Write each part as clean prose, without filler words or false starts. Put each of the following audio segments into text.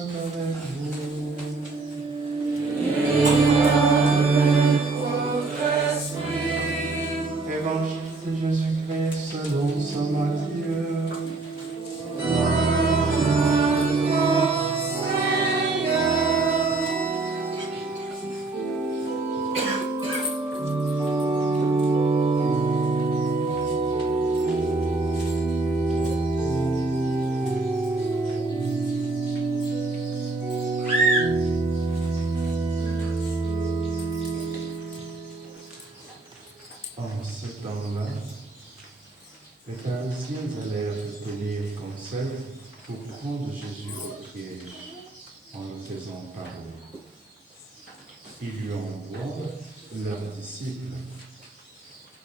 soit avec vous. Évangile de Jésus-Christ selon saint Matthieu. En ce temps-là, les pharisiens allèrent tenir conseil pour prendre Jésus au piège en le faisant parler. Ils lui envoient leurs disciples,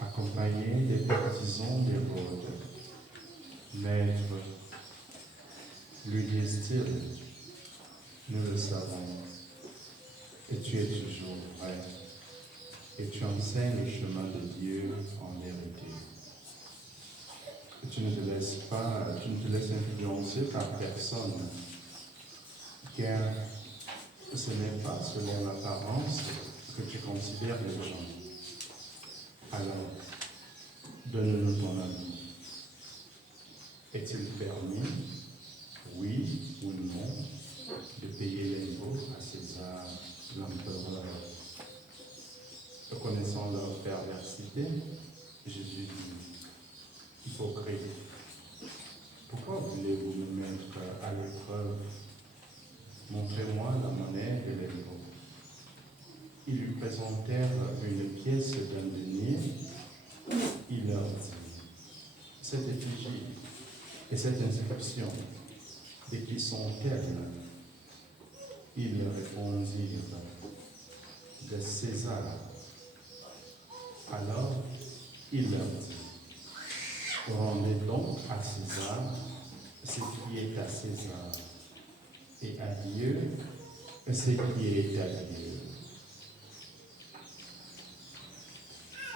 accompagnés des partisans d'Hérode. Maître, lui disent-ils, nous le savons, et tu es toujours vrai, et tu enseignes le chemin de Dieu en vérité. Et tu ne te laisses influencer par personne, car ce n'est pas selon l'apparence que tu considères les gens. Alors, donne-nous ton avis. Est-il permis, oui ou non, de payer l'impôt à César, l'empereur? Connaissant leur perversité, Jésus dit, hypocrite, pourquoi voulez-vous me mettre à l'épreuve? Montrez-moi la monnaie de l'impôt. Ils lui présentèrent une pièce d'un denier. Il leur dit, cette effigie et cette inscription, de qui sont-elles? Ils répondirent, de César. Alors, il leur dit, rendez donc à César ce qui est à César, et à Dieu ce qui est à Dieu.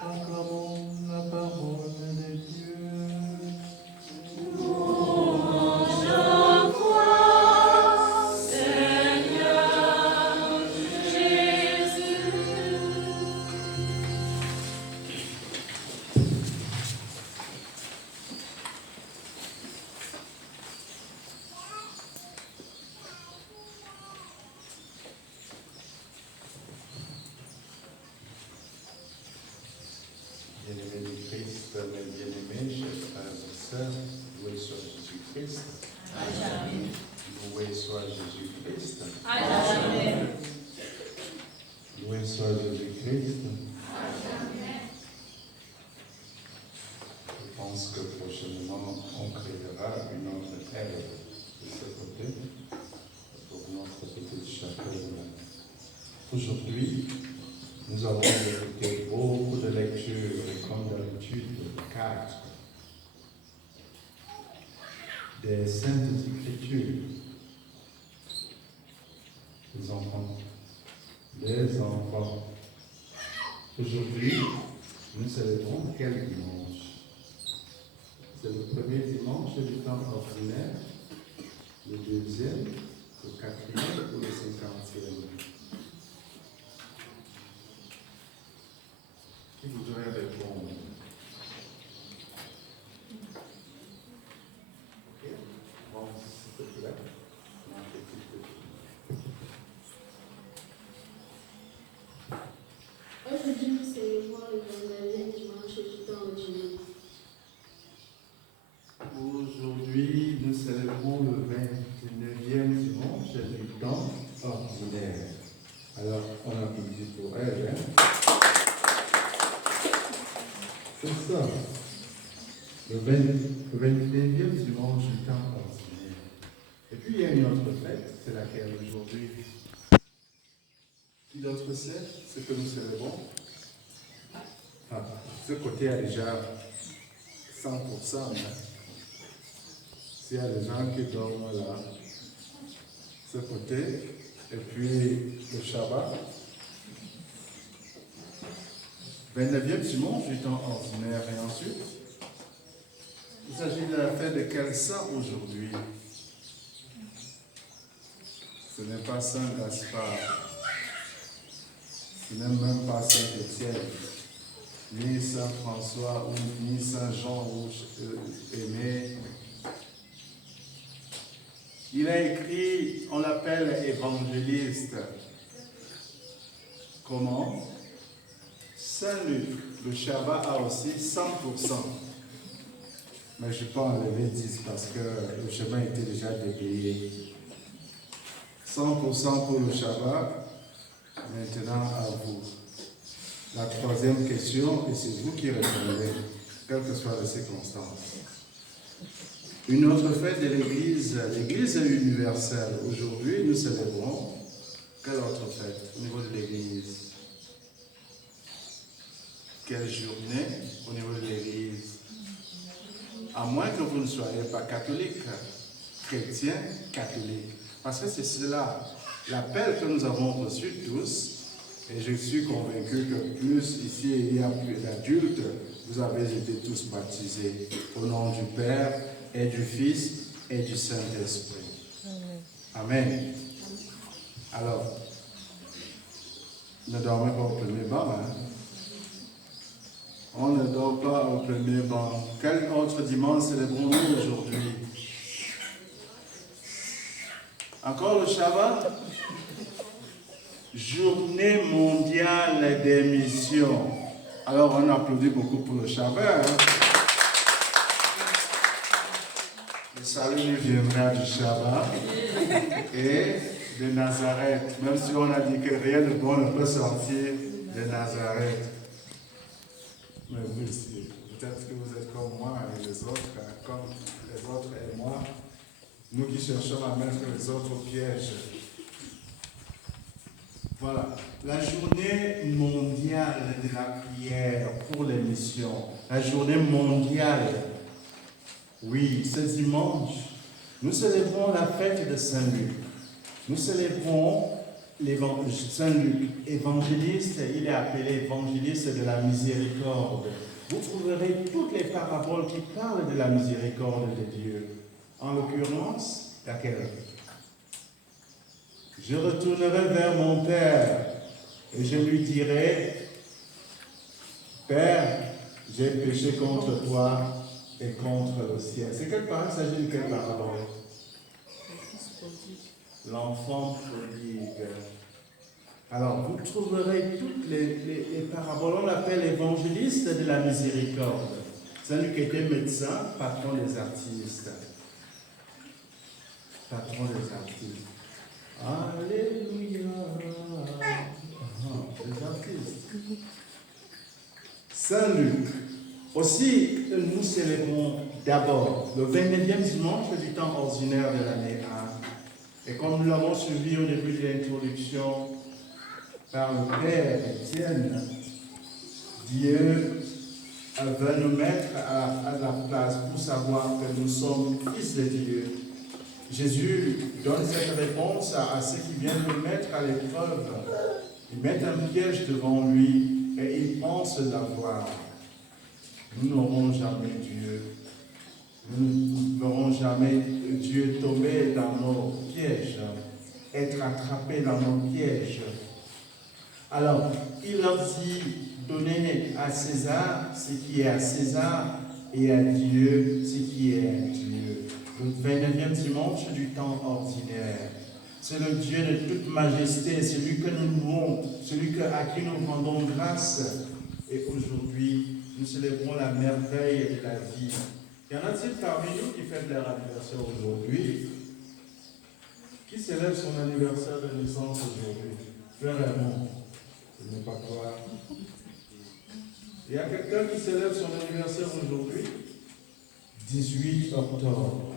Acclamons la parole de Dieu. Bien-aimés du Christ, mes bien-aimés, chers frères et sœurs, loué soit Jésus-Christ. Amen. Loué soit Jésus-Christ. Amen. Loué soit Jésus-Christ. Amen. Je pense que prochainement, on créera une autre ère de ce côté pour notre petite chapelle. Aujourd'hui, nous avons écouté beaucoup de lectures, et comme d'habitude, 4 des Saintes Écritures. Les enfants. Aujourd'hui, nous célébrons quel dimanche? C'est le premier dimanche du temps ordinaire, le deuxième, le quatrième ou le 50e? Qui voudrait répondre? Ok, bon, s'il te plaît. Aujourd'hui, nous célébrons le 29e dimanche du temps ordinaire. Aujourd'hui, nous célébrons le 29e dimanche du temps ordinaire. Alors, on applaudit pour elle, hein? C'est ça. Le 29e dimanche du temps ordinaire. Et puis, il y a une autre fête, c'est laquelle aujourd'hui? Qui d'autre sait ce que nous célébrons? Ah, ce côté a déjà 100%. Hein? S'il y a des gens qui dorment là, ce côté, et puis le Shabbat. 29e dimanche du temps ordinaire, et ensuite, il s'agit de la fête de quel saint aujourd'hui? Ce n'est pas Saint Gaspard. Ce n'est même pas Saint Étienne, ni Saint François, ni Saint Jean ou Aimé. Il a écrit, on l'appelle évangéliste. Comment? Saint Luc, le Shabbat a aussi 100%. Mais je ne vais pas enlever 10 parce que le chemin était déjà déblayé. 100% pour le Shabbat. Maintenant à vous. La troisième question, et c'est vous qui répondez, quelles que soient les circonstances. Une autre fête de l'Église, l'Église universelle. Aujourd'hui, nous célébrons quelle autre fête au niveau de l'Église? Quelle journée au niveau de l'Église? À moins que vous ne soyez pas catholique, chrétien, catholique. Parce que c'est cela, l'appel que nous avons reçu tous, et je suis convaincu que plus ici il y a plus d'adultes, vous avez été tous baptisés au nom du Père et du Fils et du Saint-Esprit. Amen. Alors, ne dormez pas au premier banc, hein? On ne dort pas au premier banc. Quel autre dimanche célébrons-nous aujourd'hui? Encore le Shabbat? Journée mondiale des missions. Alors on applaudit beaucoup pour le Shabbat. Hein? Le salut nous viendra du Shabbat et de Nazareth. Même si on a dit que rien de bon ne peut sortir de Nazareth. Mais vous aussi, peut-être que vous êtes comme moi et les autres, comme les autres et moi. Nous qui cherchons à mettre les autres au piège. Voilà, la journée mondiale de la prière pour les missions, la journée mondiale, oui, ce dimanche, nous célébrons la fête de Saint-Luc. Nous célébrons Saint-Luc, évangéliste, il est appelé évangéliste de la miséricorde. Vous trouverez toutes les paraboles qui parlent de la miséricorde de Dieu. En l'occurrence, laquelle? Je retournerai vers mon Père et je lui dirai, Père, j'ai péché contre toi et contre le ciel. C'est quelle parole? Il s'agit de quelle parabole? L'enfant prodigue. Alors, vous trouverez toutes les paraboles. On l'appelle évangéliste de la miséricorde. Saint-Luc était médecin, patron des artistes. Patron des artistes. Alléluia. Les artistes. Saint-Luc. Aussi, nous célébrons d'abord le 29e dimanche du temps ordinaire de l'année 1. Et comme nous l'avons suivi au début de l'introduction par le Père Étienne, Dieu veut nous mettre à la place pour savoir que nous sommes fils de Dieu. Jésus donne cette réponse à ceux qui viennent le mettre à l'épreuve. Ils mettent un piège devant lui et ils pensent l'avoir. Nous n'aurons jamais Dieu. Nous ne verrons jamais Dieu tomber dans nos pièges, être attrapé dans nos pièges. Alors, il leur dit, donnez à César ce qui est à César et à Dieu ce qui est à Dieu. Le 29e dimanche du temps ordinaire. C'est le Dieu de toute majesté, celui que nous louons, celui à qui nous rendons grâce. Et aujourd'hui, nous célébrons la merveille de la vie. Y en a-t-il parmi nous qui fêtent leur anniversaire aujourd'hui? Qui célèbre son anniversaire de naissance aujourd'hui? Frère Raymond, ce n'est pas toi. Il y a quelqu'un qui célèbre son anniversaire aujourd'hui? 18 octobre.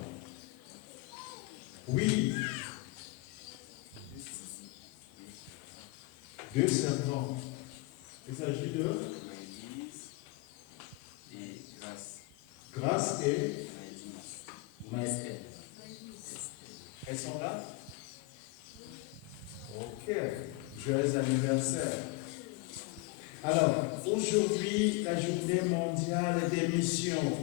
Oui. 2 servants. Il s'agit de et grâce. Grâce et Maëstelle. Elles sont là? Ok. Joyeux anniversaire. Alors, aujourd'hui, la journée mondiale des missions.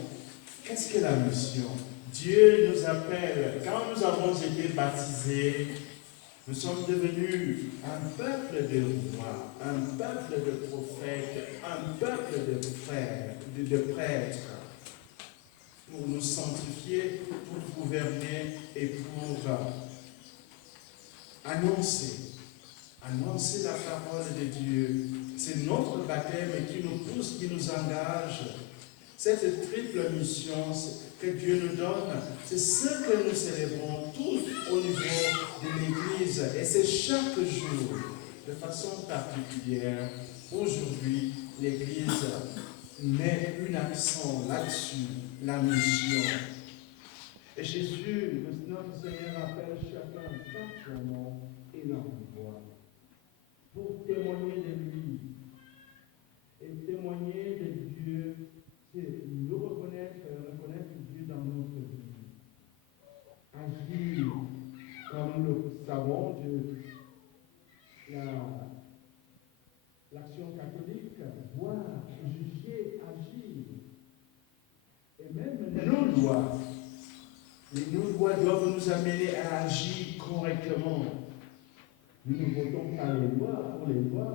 Qu'est-ce que la mission? Dieu nous appelle. Quand nous avons été baptisés, Nous sommes devenus un peuple de rois, un peuple de prophètes, un peuple de frères, de prêtres, pour nous sanctifier, pour gouverner et pour annoncer la parole de Dieu. C'est notre baptême qui nous pousse, qui nous engage. Cette triple mission que Dieu nous donne, c'est ce que nous célébrons tous au niveau de l'Église. Et c'est chaque jour, de façon particulière. Aujourd'hui, l'Église met un accent là-dessus, la mission. Et Jésus, notre Seigneur, appelle chacun par son nom et l'envoie pour témoigner de lui. Et témoigner de Dieu, c'est nous reconnaître Dieu dans notre vie. Agir comme nous le savons de l'action catholique, voir, juger, agir. Et même nos lois doivent nous amener à agir correctement. Nous ne votons pas les lois pour les lois,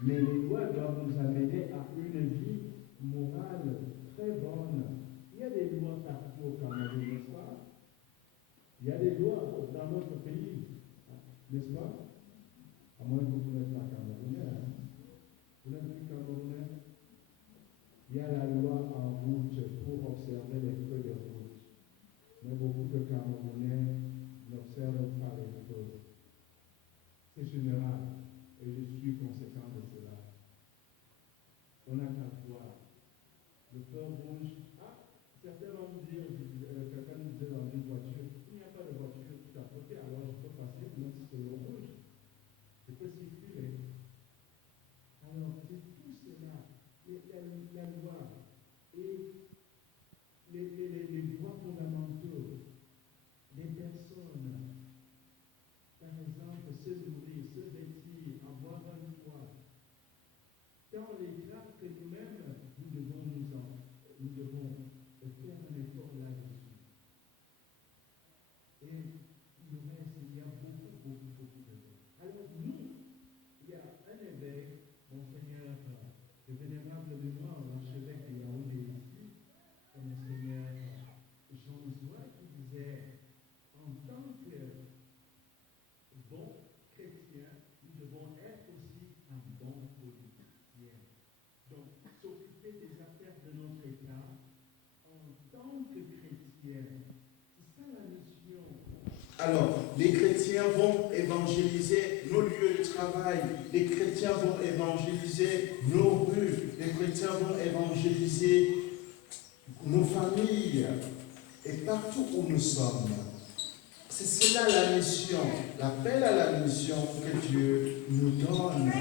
mais les lois doivent nous amener à une vie morale très bonne. Il y a des lois partout au Cameroun, n'est-ce pas? Il y a des lois dans notre pays, n'est-ce pas? À moins que vous n'êtes pas Camerounais. Vous n'êtes plus Camerounais? Il y a la loi en route pour observer les feux de route. Mais beaucoup de Camerounais n'observent pas les feux. C'est général, et je suis conséquent de cela. On n'a qu'à voir. Le feu rouge, certains vont me dire, quelqu'un nous disait dans une voiture, il n'y a pas de voiture tout à côté, alors je peux passer, même si c'est le rouge. Je peux circuler. Alors, c'est tout cela, la loi et les droits fondamentaux des personnes. Par exemple, se nourrir, se vêtir, avoir un toit. Dans les grades que nous-mêmes, nous devons faire un effort là-dessus. Et le reste, il y a beaucoup de choses. Alors nous, il y a un évêque, Monseigneur, le vénérable mémoire, l'archevêque de Yaoundé ici, Monseigneur Jean Zoua, qui disait, en tant que bon chrétien, nous devons être aussi un bon politicien. Donc, s'occuper des affaires de notre État en tant que chrétien. C'est ça la mission. Alors, les chrétiens vont évangéliser nos lieux de travail, les chrétiens vont évangéliser nos rues, les chrétiens vont évangéliser nos familles et partout où nous sommes. C'est cela la mission, l'appel à la mission que Dieu nous donne,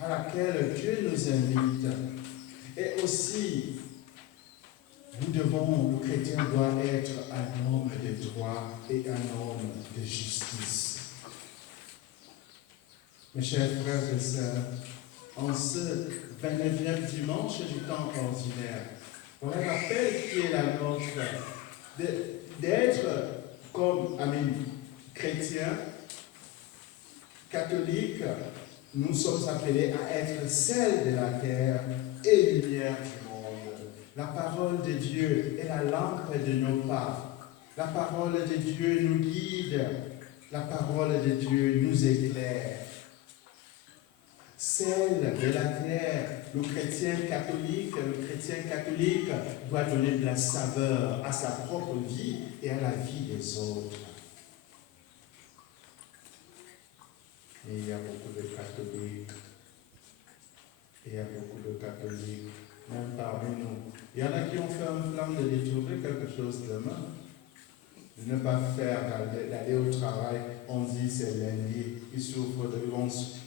à laquelle Dieu nous invite. Et aussi, le chrétien doit être un homme de droit et un homme de justice. Mes chers frères et sœurs, en ce 29e dimanche du temps ordinaire, voilà l'appel qui est la nôtre d'être comme chrétiens, catholiques. Nous sommes appelés à être sel de la terre et lumière du monde. La parole de Dieu est la lampe de nos pas. La parole de Dieu nous guide. La parole de Dieu nous éclaire. Sel de la terre, le chrétien catholique doit donner de la saveur à sa propre vie et à la vie des autres. Et il y a beaucoup de catholiques, même parmi nous. Il y en a qui ont fait un plan de détourner quelque chose demain, de ne pas faire d'aller au travail. On dit c'est lundi, ils souffrent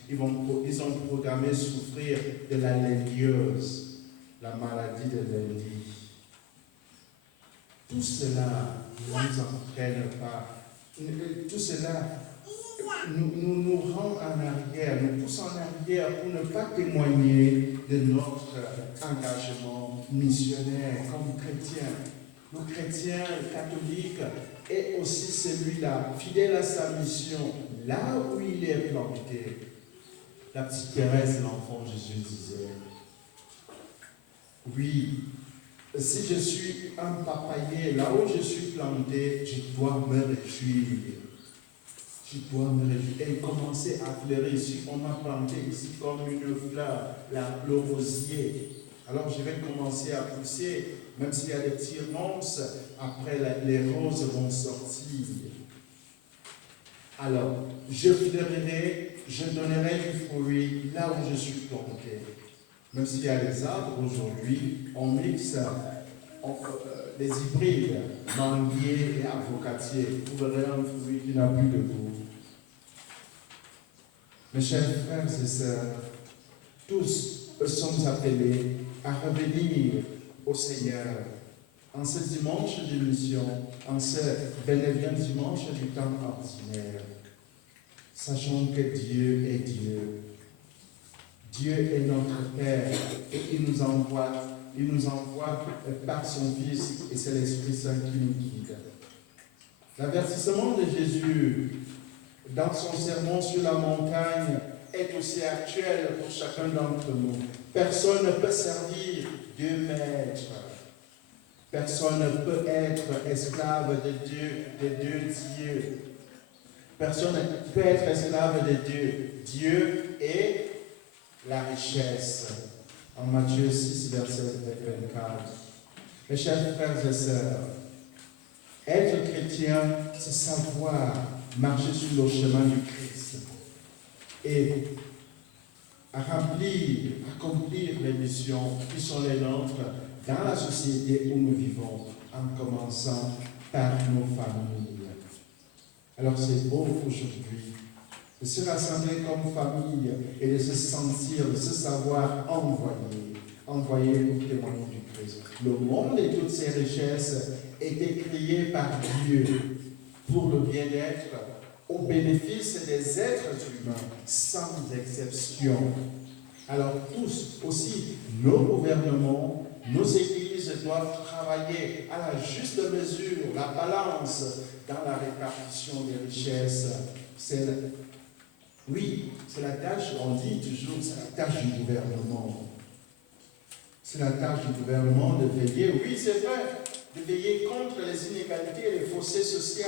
ils ont programmé souffrir de la lendieuse, la maladie de lundi. Tout cela ne nous entraîne pas. Tout cela nous rend en arrière, nous pousse en arrière pour ne pas témoigner de notre engagement missionnaire comme chrétien. Le chrétien catholique est aussi celui-là, fidèle à sa mission, là où il est planté, la petite Thérèse, l'enfant Jésus disait, oui, si je suis un papayer, là où je suis planté, je dois me réjouir. Je dois me réjouir. Et commencer à fleurir. Ici, on m'a planté ici comme une fleur, le rosier. Alors je vais commencer à pousser, même s'il y a des petits ronces, après les roses vont sortir. Alors, je fleurirai, je donnerai du fruit là où je suis planté. Même s'il y a les arbres aujourd'hui, on mixe les hybrides, manguier et avocatier. Vous verrez un fruit qui n'a plus de goût. Mes chers frères et sœurs, tous sommes appelés à revenir au Seigneur en ce dimanche de mission, en ce bénévole dimanche du temps ordinaire, sachant que Dieu est Dieu. Dieu est notre Père et il nous envoie par son Fils et c'est l'Esprit Saint qui nous guide. L'avertissement de Jésus dans son sermon sur la montagne est aussi actuel pour chacun d'entre nous. Personne ne peut servir deux maîtres. Personne ne peut être esclave de deux dieux. Personne ne peut être esclave de Dieu. Dieu est la richesse. En Matthieu 6, verset 24. Mes chers frères et sœurs, être chrétien, c'est savoir marcher sur le chemin du Christ et accomplir les missions qui sont les nôtres dans la société où nous vivons, en commençant par nos familles. Alors c'est beau aujourd'hui de se rassembler comme famille et de se sentir, de se savoir envoyé pour témoigner du Christ. Le monde et toutes ses richesses étaient créés par Dieu pour le bien-être, au bénéfice des êtres humains, sans exception. Alors tous, aussi nos gouvernements, nos églises doivent travailler à la juste mesure, la balance dans la répartition des richesses. C'est la tâche, on dit toujours, c'est la tâche du gouvernement. C'est la tâche du gouvernement de veiller, oui c'est vrai, de veiller contre les inégalités et les fossés sociaux.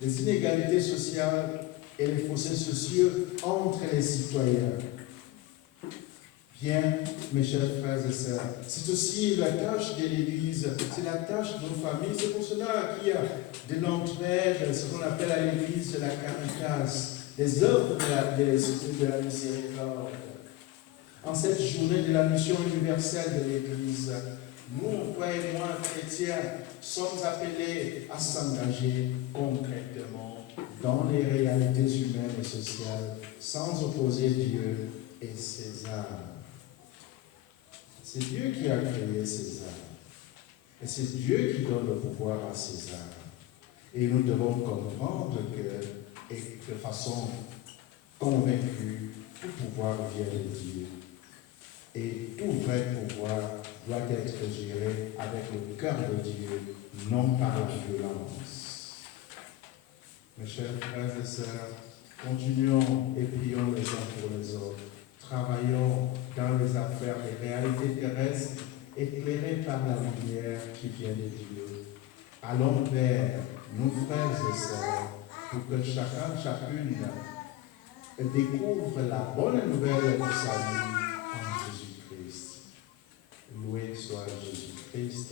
Les inégalités sociales et les fossés sociaux entre les citoyens. Bien, mes chers frères et sœurs, c'est aussi la tâche de l'Église, c'est la tâche de nos familles. C'est pour cela qu'il y a de l'entraide, ce qu'on appelle à l'Église de la caritas, des œuvres de la miséricorde. En cette journée de la mission universelle de l'Église, nous, toi et moi, chrétiens, sommes appelés à s'engager concrètement dans les réalités humaines et sociales, sans opposer Dieu et César. C'est Dieu qui a créé César. Et c'est Dieu qui donne le pouvoir à César. Et nous devons comprendre que, et de façon convaincue, tout pouvoir vient de Dieu. Et tout vrai pouvoir doit être géré avec le cœur de Dieu, non par la violence. Mes chers frères et sœurs, continuons et prions les uns pour les autres. Travaillons dans les affaires des réalités terrestres, éclairées par la lumière qui vient de Dieu. Allons vers nos frères et sœurs pour que chacune découvre la bonne nouvelle du salut en Jésus-Christ. Loué soit Jésus-Christ.